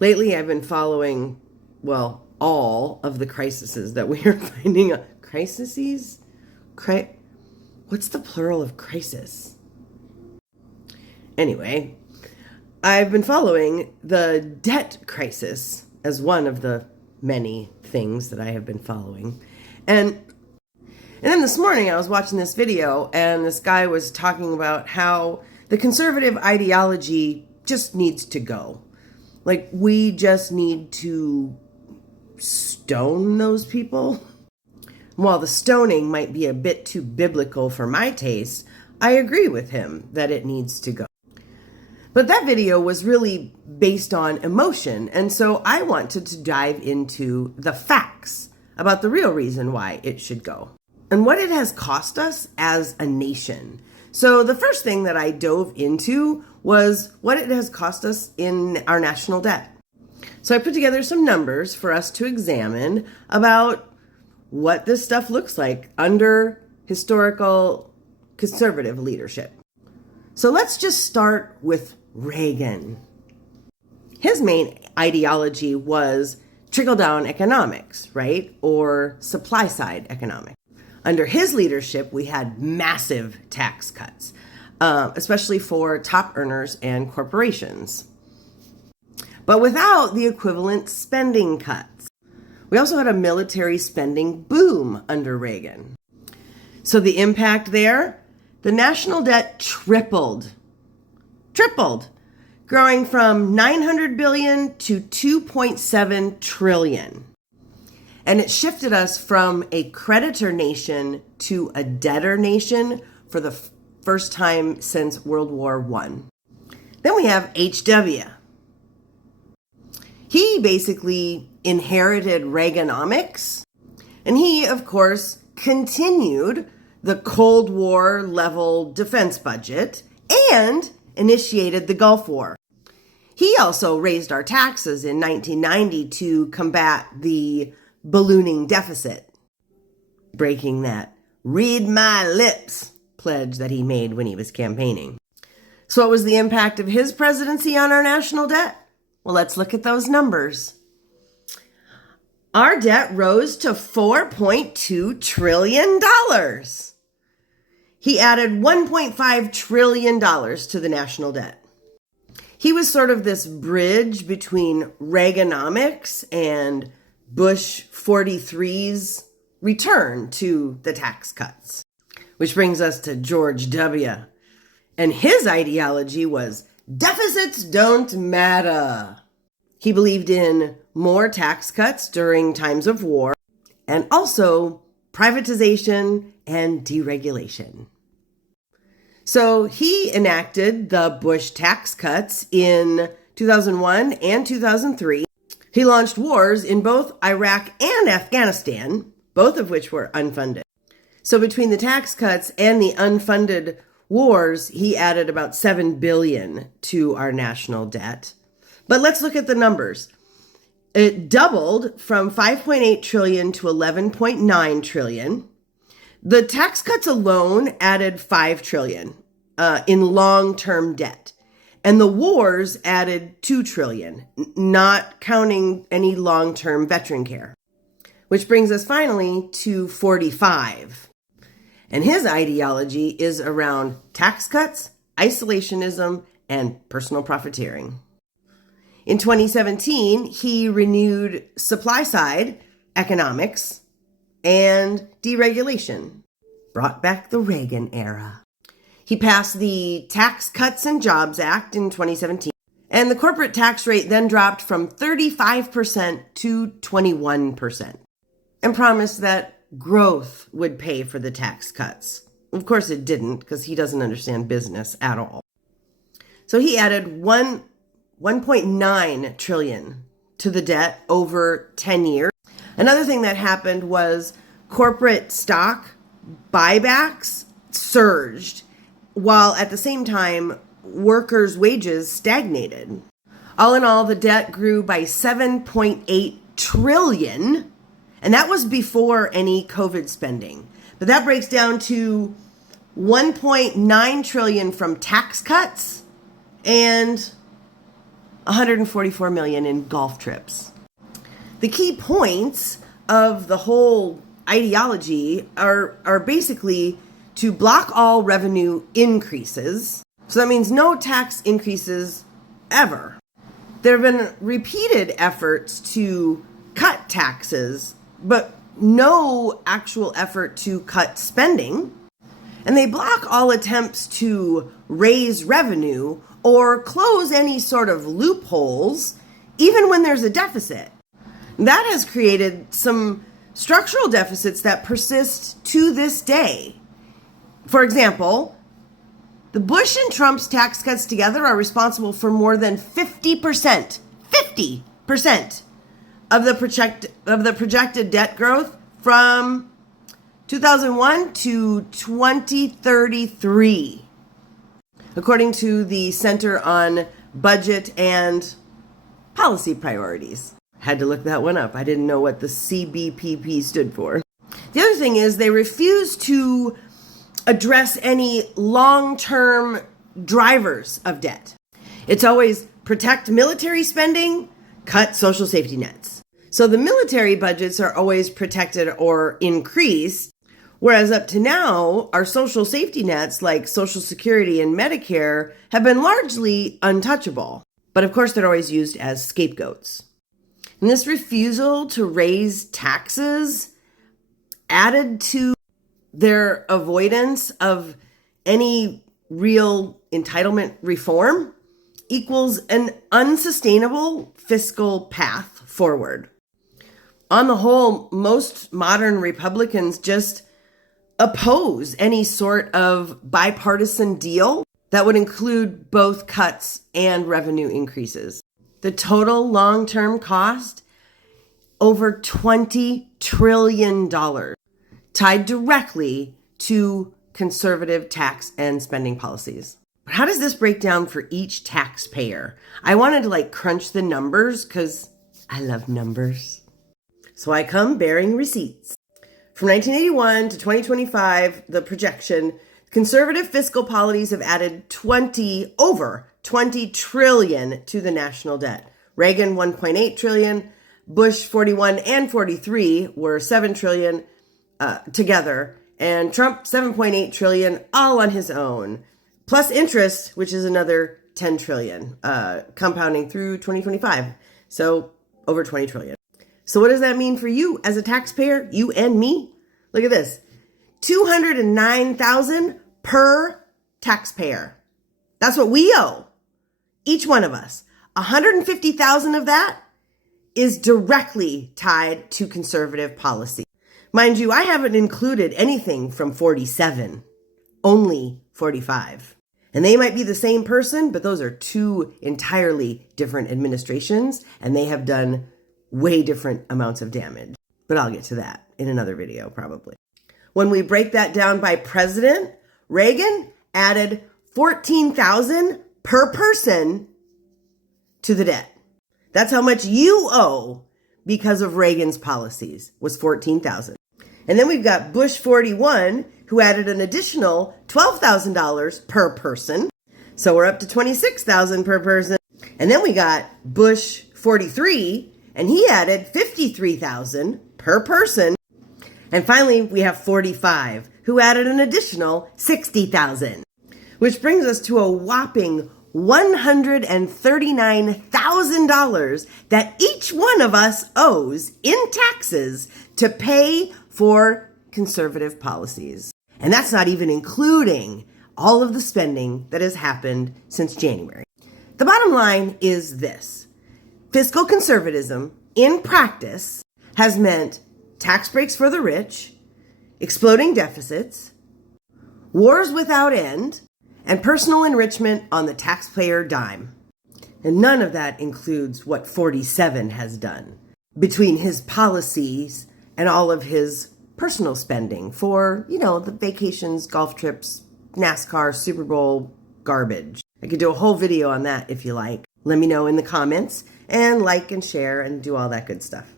Lately, I've been following, well, all of the crises that we are finding. Crises? What's the plural of crisis? Anyway, I've been following the debt crisis as one of the many things that I have been following. And then this morning I was watching this video and this guy was talking about how the conservative ideology just needs to go. Like, we just need to stone those people. While the stoning might be a bit too biblical for my taste, I agree with him that it needs to go. But that video was really based on emotion, and so I wanted to dive into the facts about the real reason why it should go and what it has cost us as a nation. So the first thing that I dove into was what it has cost us in our national debt. So I put together some numbers for us to examine about what this stuff looks like under historical conservative leadership. So let's just start with Reagan. His main ideology was trickle-down economics, right? Or supply-side economics. Under his leadership, we had massive tax cuts, especially for top earners and corporations, but without the equivalent spending cuts. We also had a military spending boom under Reagan. So the impact there, the national debt tripled, growing from $900 billion to $2.7 trillion. And it shifted us from a creditor nation to a debtor nation for the first time since World War I. Then we have HW. He basically inherited Reaganomics, and he, of course, continued the Cold War level defense budget and initiated the Gulf War. He also raised our taxes in 1990 to combat the ballooning deficit, breaking that "read my lips" pledge that he made when he was campaigning. So what was the impact of his presidency on our national debt? Well, let's look at those numbers. Our debt rose to $4.2 trillion. He added $1.5 trillion to the national debt. He was sort of this bridge between Reaganomics and Bush 43's return to the tax cuts. Which brings us to George W. And his ideology was deficits don't matter. He believed in more tax cuts during times of war and also privatization and deregulation. So he enacted the Bush tax cuts in 2001 and 2003. He launched wars in both Iraq and Afghanistan, both of which were unfunded. So between the tax cuts and the unfunded wars, he added about $7 billion to our national debt. But let's look at the numbers. It doubled from $5.8 trillion to $11.9 trillion. The tax cuts alone added $5 trillion in long-term debt. And the wars added $2 trillion, not counting any long-term veteran care. Which brings us finally to 45. And his ideology is around tax cuts, isolationism, and personal profiteering. In 2017, he renewed supply-side economics and deregulation, brought back the Reagan era. He passed the Tax Cuts and Jobs Act in 2017, and the corporate tax rate then dropped from 35% to 21%, and promised that growth would pay for the tax cuts. Of course it didn't, because he doesn't understand business at all. So he added $1.9 trillion to the debt over 10 years. Another thing that happened was corporate stock buybacks surged, while at the same time, workers' wages stagnated. All in all, the debt grew by $7.8 trillion, and that was before any COVID spending. But that breaks down to $1.9 trillion from tax cuts and $144 million in golf trips. The key points of the whole ideology are basically to block all revenue increases. So that means no tax increases ever. There have been repeated efforts to cut taxes, but no actual effort to cut spending. And they block all attempts to raise revenue or close any sort of loopholes, even when there's a deficit. That has created some structural deficits that persist to this day. For example, the Bush and Trump's tax cuts together are responsible for more than 50% of the projected debt growth from 2001 to 2033, according to the Center on Budget and Policy Priorities. Had to look that one up. I didn't know what the CBPP stood for. The other thing is they refuse to address any long-term drivers of debt. It's always protect military spending, cut social safety nets. So the military budgets are always protected or increased, whereas up to now, our social safety nets like Social Security and Medicare have been largely untouchable. But of course, they're always used as scapegoats. And this refusal to raise taxes, added to their avoidance of any real entitlement reform, equals an unsustainable fiscal path forward. On the whole, most modern Republicans just oppose any sort of bipartisan deal that would include both cuts and revenue increases. The total long-term cost, over $20 trillion, tied directly to conservative tax and spending policies. But how does this break down for each taxpayer? I wanted to crunch the numbers because I love numbers. So I come bearing receipts. From 1981 to 2025, the projection, conservative fiscal policies have added over 20 trillion to the national debt. Reagan, 1.8 trillion. Bush, 41 and 43 were 7 trillion together. And Trump, 7.8 trillion, all on his own. Plus interest, which is another 10 trillion, compounding through 2025. So over 20 trillion. So what does that mean for you as a taxpayer, you and me? Look at this. $209,000 per taxpayer. That's what we owe. Each one of us. $150,000 of that is directly tied to conservative policy. Mind you, I haven't included anything from 47, only 45. And they might be the same person, but those are two entirely different administrations, and they have done way different amounts of damage. But I'll get to that in another video, probably. When we break that down by president, Reagan added $14,000 per person to the debt. That's how much you owe because of Reagan's policies, was $14,000. And then we've got Bush 41, who added an additional $12,000 per person. So we're up to $26,000 per person. And then we got Bush 43, and he added $53,000 per person. And finally, we have 45, who added an additional $60,000, which brings us to a whopping $139,000 that each one of us owes in taxes to pay for conservative policies. And that's not even including all of the spending that has happened since January. The bottom line is this. Fiscal conservatism, in practice, has meant tax breaks for the rich, exploding deficits, wars without end, and personal enrichment on the taxpayer dime. And none of that includes what 47 has done between his policies and all of his personal spending for, the vacations, golf trips, NASCAR, Super Bowl garbage. I could do a whole video on that if you like. Let me know in the comments and like and share and do all that good stuff.